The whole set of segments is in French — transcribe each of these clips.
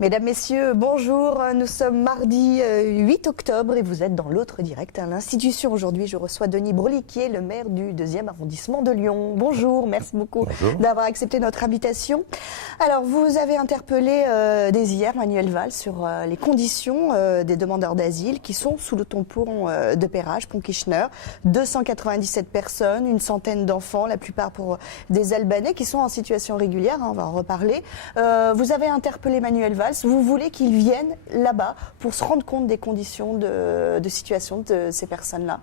Mesdames, Messieurs, bonjour. Nous sommes mardi 8 octobre et vous êtes dans l'autre direct à l'Institution. Aujourd'hui, je reçois Denis Broliquier, le maire du 2e arrondissement de Lyon. Bonjour, merci beaucoup d'avoir accepté notre invitation. Alors, vous avez interpellé dès hier Manuel Valls sur les conditions des demandeurs d'asile qui sont sous le tampon de Perrache, pont Kirchner. 297 personnes, une centaine d'enfants, la plupart pour des Albanais qui sont en situation régulière, on va en reparler. Vous avez interpellé Manuel Valls. Vous voulez qu'il vienne là-bas pour se rendre compte des conditions de situation de ces personnes-là.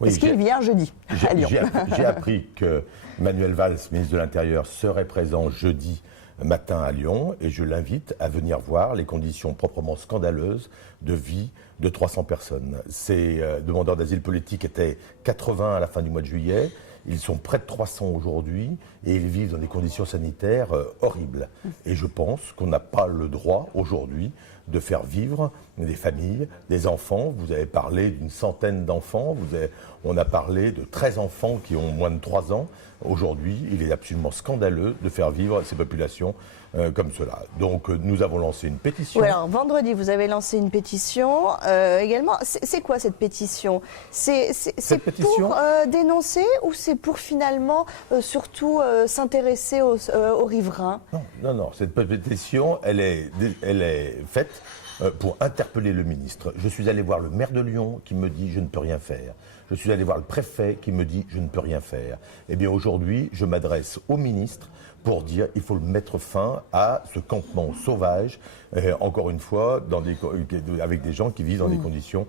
Oui, est-ce qu'il vient jeudi à Lyon? J'ai appris que Manuel Valls, ministre de l'Intérieur, serait présent jeudi matin à Lyon et je l'invite à venir voir les conditions proprement scandaleuses de vie de 300 personnes. Ces demandeurs d'asile politique étaient 80 à la fin du mois de juillet. Ils sont près de 300 aujourd'hui et ils vivent dans des conditions sanitaires horribles. Et je pense qu'on n'a pas le droit aujourd'hui de faire vivre des familles, des enfants. Vous avez parlé d'une centaine d'enfants, on a parlé de 13 enfants qui ont moins de 3 ans. Aujourd'hui, il est absolument scandaleux de faire vivre ces populations comme cela. Donc nous avons lancé une pétition. Oui, alors vendredi, vous avez lancé une pétition également. C'est quoi cette pétition? C'est pour dénoncer ou c'est pour finalement surtout s'intéresser aux riverains? Non, cette pétition, elle est faite pour interpeller le ministre. Je suis allé voir le maire de Lyon qui me dit « je ne peux rien faire ». Je suis allé voir le préfet qui me dit « je ne peux rien faire ». Eh bien aujourd'hui, je m'adresse au ministre pour dire qu'il faut mettre fin à ce campement sauvage, encore une fois, avec des gens qui vivent dans des conditions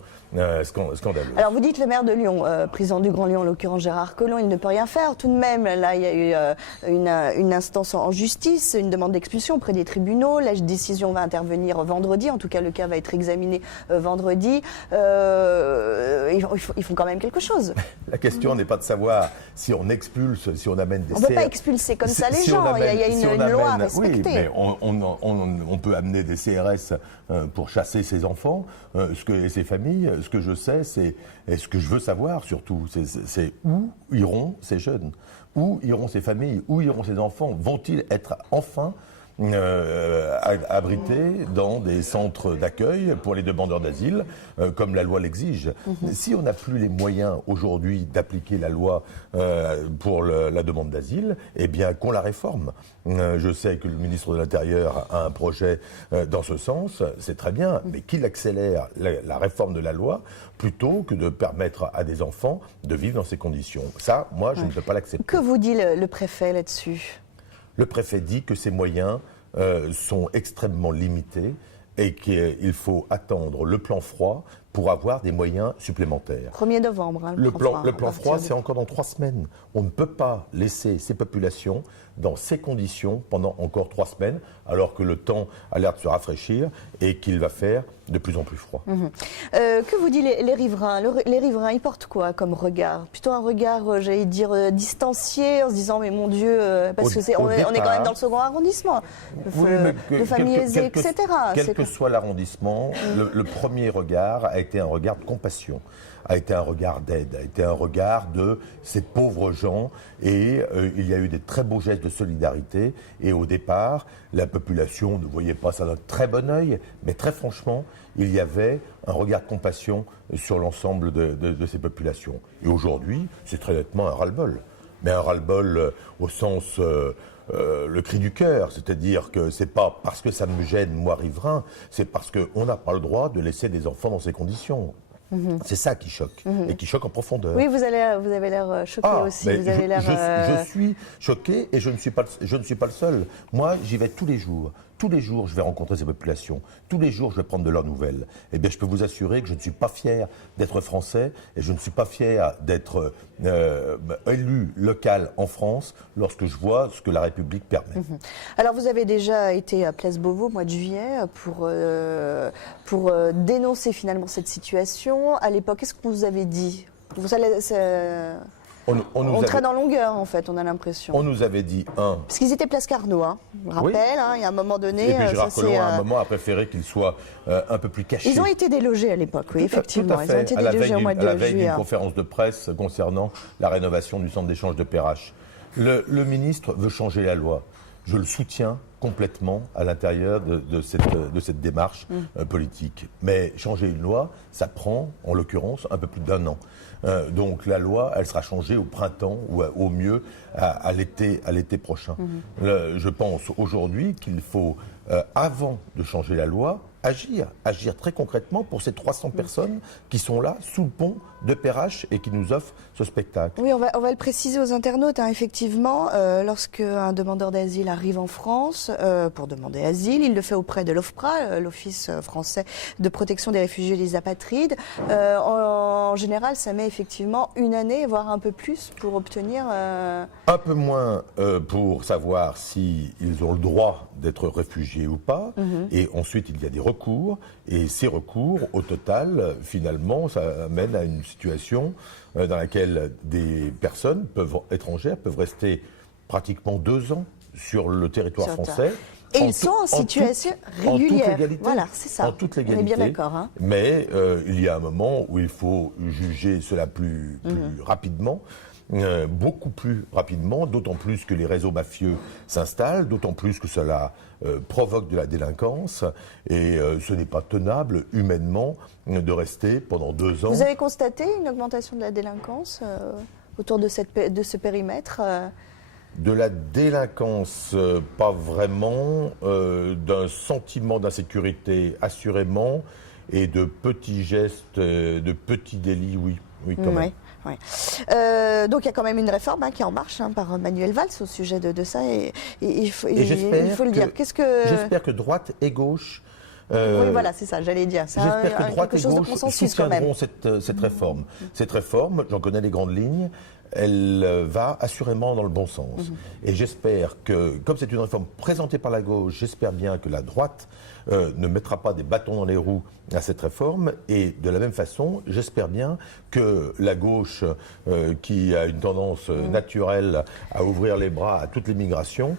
scandaleuses. Alors vous dites le maire de Lyon, président du Grand Lyon, en l'occurrence Gérard Collomb, il ne peut rien faire. Tout de même, là, il y a eu une instance en justice, une demande d'expulsion auprès des tribunaux. La décision va intervenir vendredi, en tout cas le cas va être examiné vendredi. Il faut quand même quelque chose. La question n'est pas de savoir si on expulse, si on amène des CRS. On ne peut pas expulser comme ça les gens, il y a une loi à respecter. Oui, mais on peut amener des CRS pour chasser ses enfants et ses familles. Ce que je sais, et ce que je veux savoir surtout, c'est où iront ces jeunes, où iront ces familles, où iront ces enfants. Vont-ils être enfin abrités dans des centres d'accueil pour les demandeurs d'asile, comme la loi l'exige. Si on n'a plus les moyens aujourd'hui d'appliquer la loi pour la demande d'asile, eh bien qu'on la réforme. Je sais que le ministre de l'Intérieur a un projet dans ce sens, c'est très bien, mais qu'il accélère la réforme de la loi plutôt que de permettre à des enfants de vivre dans ces conditions. Ça, moi, je ne peux pas l'accepter. Que vous dit le préfet là-dessus ? Le préfet dit que ces moyens sont extrêmement limités et qu'il faut attendre le plan froid pour avoir des moyens supplémentaires. 1er novembre. Hein, le plan froid, c'est encore dans 3 semaines. On ne peut pas laisser ces populations dans ces conditions pendant encore 3 semaines, alors que le temps a l'air de se rafraîchir et qu'il va faire de plus en plus froid. Que vous disent les riverains? Les riverains, ils portent quoi comme regard? Plutôt un regard, j'allais dire, distancié, en se disant, mais mon Dieu, parce qu'on est quand même dans le 2e arrondissement, de familles aisées, etc. Quel que soit l'arrondissement, le premier regard a été un regard de compassion, a été un regard d'aide, a été un regard de ces pauvres gens et il y a eu des très beaux gestes de solidarité et au départ, la population ne voyait pas ça d'un très bon œil, mais très franchement, il y avait un regard de compassion sur l'ensemble de ces populations. Et aujourd'hui, c'est très nettement un ras-le-bol. Mais un ras-le-bol au sens... le cri du cœur, c'est-à-dire que c'est pas parce que ça me gêne, moi riverain, c'est parce qu'on n'a pas le droit de laisser des enfants dans ces conditions. C'est ça qui choque, et qui choque en profondeur. Oui, vous avez l'air choqué aussi. Vous avez je suis choqué et je ne suis pas le seul. Moi, j'y vais tous les jours. Tous les jours, je vais rencontrer ces populations. Tous les jours, je vais prendre de leurs nouvelles. Eh bien, je peux vous assurer que je ne suis pas fier d'être français et je ne suis pas fier d'être élu local en France lorsque je vois ce que la République permet. Alors, vous avez déjà été à Place Beauvau au mois de juillet pour dénoncer finalement cette situation. À l'époque, qu'est-ce qu'on vous avait dit? On traîne en longueur, en fait, on a l'impression. On nous avait dit, parce qu'ils étaient Place Carnot, hein. Je rappelle, il y a un moment donné... Et puis Gérard Collomb, à un moment, a préféré qu'ils soient un peu plus cachés. Ils ont été délogés à l'époque, oui, effectivement. Tout à fait. Ils ont été délogés au mois de juillet. À la veille d'une conférence de presse concernant la rénovation du centre d'échange de Perrache. Le ministre veut changer la loi. Je le soutiens complètement à l'intérieur de cette démarche politique. Mais changer une loi, ça prend, en l'occurrence, un peu plus d'1 an. Donc la loi, elle sera changée au printemps ou au mieux à l'été prochain. Je pense aujourd'hui qu'il faut, avant de changer la loi, agir très concrètement pour ces 300 personnes qui sont là, sous le pont de Perrache et qui nous offrent ce spectacle. Oui, on va le préciser aux internautes, hein, effectivement, lorsque un demandeur d'asile arrive en France pour demander asile, il le fait auprès de l'OFPRA, l'Office français de protection des réfugiés et des apatrides. En général, ça met effectivement 1 année, voire un peu plus, pour obtenir... Un peu moins pour savoir s'ils ont le droit d'être réfugiés ou pas, et ensuite il y a des recours, et ces recours, au total, finalement, ça amène à une situation dans laquelle des personnes étrangères peuvent rester pratiquement 2 ans sur le territoire français. Et ils sont en situation régulière. En toute légalité. Voilà, c'est ça. En toute légalité. On est bien d'accord. Hein. Mais il y a un moment où il faut juger cela plus rapidement. Beaucoup plus rapidement, d'autant plus que les réseaux mafieux s'installent, d'autant plus que cela provoque de la délinquance et ce n'est pas tenable humainement de rester pendant 2 ans. Vous avez constaté une augmentation de la délinquance autour de ce périmètre De la délinquance, pas vraiment, d'un sentiment d'insécurité assurément et de petits gestes, de petits délits, oui quand même. Oui. Donc il y a quand même une réforme qui est en marche par Manuel Valls au sujet de ça et il faut le dire. J'espère que droite et gauche. Oui, voilà, c'est ça, j'allais dire. J'espère que droite et gauche soutiendront cette réforme. Cette réforme, j'en connais les grandes lignes. Elle va assurément dans le bon sens. Et j'espère que, comme c'est une réforme présentée par la gauche, j'espère bien que la droite ne mettra pas des bâtons dans les roues à cette réforme. Et de la même façon, j'espère bien que la gauche, qui a une tendance naturelle à ouvrir les bras à toutes les migrations,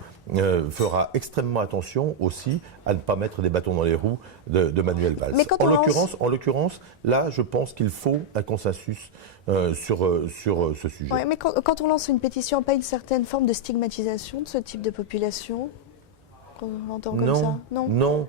fera extrêmement attention aussi à ne pas mettre des bâtons dans les roues de Manuel Valls. En l'occurrence, là, je pense qu'il faut un consensus sur ce sujet. Ouais, mais quand on lance une pétition, pas une certaine forme de stigmatisation de ce type de population qu'on entend comme ça? Non.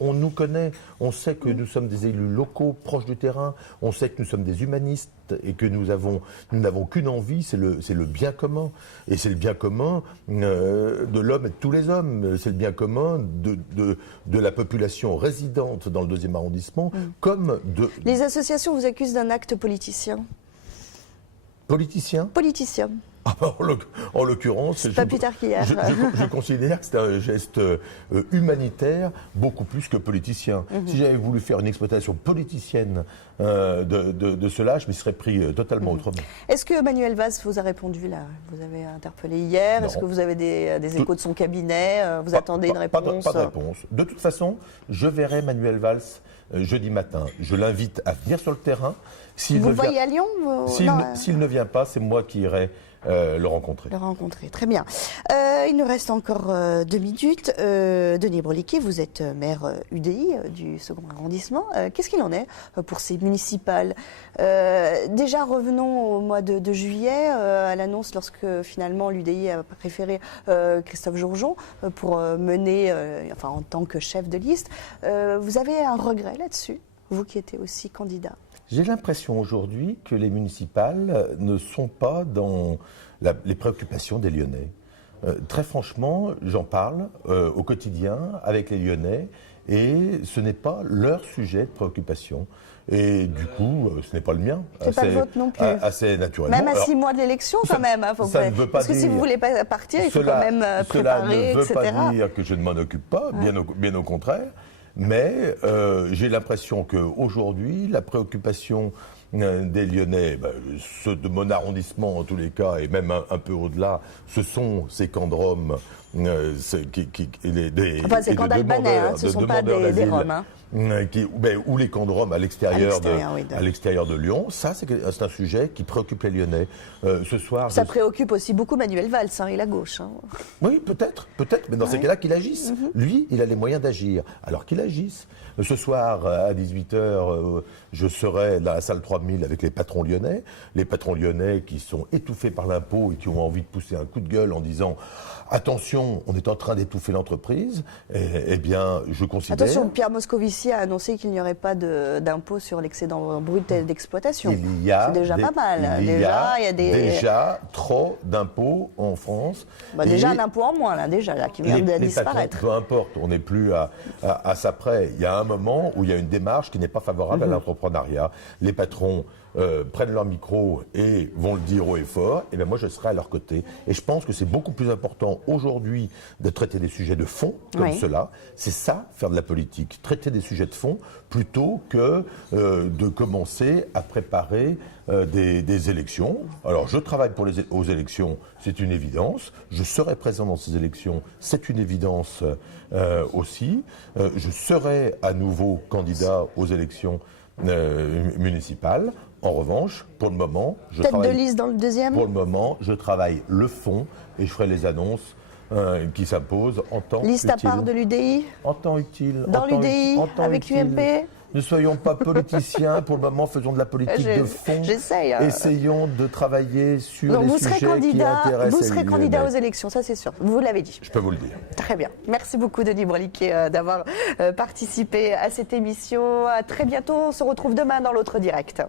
On nous connaît, on sait que nous sommes des élus locaux proches du terrain, on sait que nous sommes des humanistes et que nous n'avons qu'une envie, c'est le bien commun. Et c'est le bien commun de l'homme et de tous les hommes. C'est le bien commun de la population résidente dans le 2e arrondissement, comme de... Les associations vous accusent d'un acte politicien. Politicien ? Politicien. En l'occurrence, pas plus tard qu'hier. Je considère que c'est un geste humanitaire beaucoup plus que politicien. Si j'avais voulu faire une exploitation politicienne de cela, je m'y serais pris totalement autrement. Est-ce que Manuel Valls vous a répondu là? Vous avez interpellé hier. Est-ce que vous avez des échos de son cabinet? Vous attendez une réponse? Pas de réponse. De toute façon, je verrai Manuel Valls jeudi matin. Je l'invite à venir sur le terrain. Vous le voyez à Lyon? S'il ne vient pas, c'est moi qui irai le rencontrer. Très bien. Il nous reste encore 2 minutes. Denis Broliquier, vous êtes maire UDI du 2e arrondissement. Qu'est-ce qu'il en est pour ces municipales? Déjà, revenons au mois de juillet, à l'annonce lorsque finalement l'UDI a préféré Christophe Jourgeon pour mener, en tant que chef de liste. Vous avez un regret là-dessus, vous qui étiez aussi candidat? J'ai l'impression aujourd'hui que les municipales ne sont pas dans les préoccupations des Lyonnais. Très franchement, j'en parle au quotidien avec les Lyonnais et ce n'est pas leur sujet de préoccupation. Et du coup, ce n'est pas le mien. C'est pas le vôtre non plus. Assez naturellement. Même à 6 mois de l'élection, quand même. Parce que si vous ne voulez pas partir, il faut quand même préparer, etc. Cela ne veut pas dire que je ne m'en occupe pas, bien au contraire. Mais j'ai l'impression qu'aujourd'hui, la préoccupation des Lyonnais, ceux de mon arrondissement en tous les cas, et même un peu au-delà, ce sont ces camps de Roms, ces camps d'Albanais, ce ne sont pas des Roms. ou les camps de Rome à l'extérieur de Lyon. Ça, c'est un sujet qui préoccupe les Lyonnais. Ce soir, ça préoccupe aussi beaucoup Manuel Valls et la gauche. Oui, peut-être, mais dans ces cas-là, qu'il agisse. Lui, il a les moyens d'agir, alors qu'il agisse. Ce soir, à 18h, je serai dans la salle 3000 avec les patrons lyonnais. Les patrons lyonnais qui sont étouffés par l'impôt et qui ont envie de pousser un coup de gueule en disant « Attention, on est en train d'étouffer l'entreprise ». Eh bien, je considère... Attention, Pierre Moscovici a annoncé qu'il n'y aurait pas d'impôt sur l'excédent brut d'exploitation. C'est déjà pas mal. Il y a déjà trop d'impôts en France. Déjà un impôt en moins, qui vient de disparaître. Peu importe, on n'est plus à ça près. Il y a un moment où il y a une démarche qui n'est pas favorable à l'entrepreneuriat. Les patrons prennent leur micro et vont le dire haut et fort, et bien moi je serai à leur côté. Et je pense que c'est beaucoup plus important aujourd'hui de traiter des sujets de fond comme cela. C'est ça, faire de la politique, traiter des sujets de fond, plutôt que de commencer à préparer des élections. Alors je travaille aux élections, c'est une évidence. Je serai présent dans ces élections, c'est une évidence aussi. Je serai à nouveau candidat aux élections municipales. En revanche, pour le moment, tête de liste dans le deuxième. Pour le moment, je travaille le fond et je ferai les annonces qui s'imposent en temps utile. Liste à part de l'UDI. En temps utile. Dans l'UDI, avec l'UMP. Ne soyons pas politiciens, pour le moment faisons de la politique de fond. J'essaye. Essayons de travailler sur les sujets qui intéressent. Vous serez candidat aux élections, ça c'est sûr, vous l'avez dit. Je peux vous le dire. Très bien. Merci beaucoup Denis Broliquet d'avoir participé à cette émission. À très bientôt, on se retrouve demain dans l'autre direct.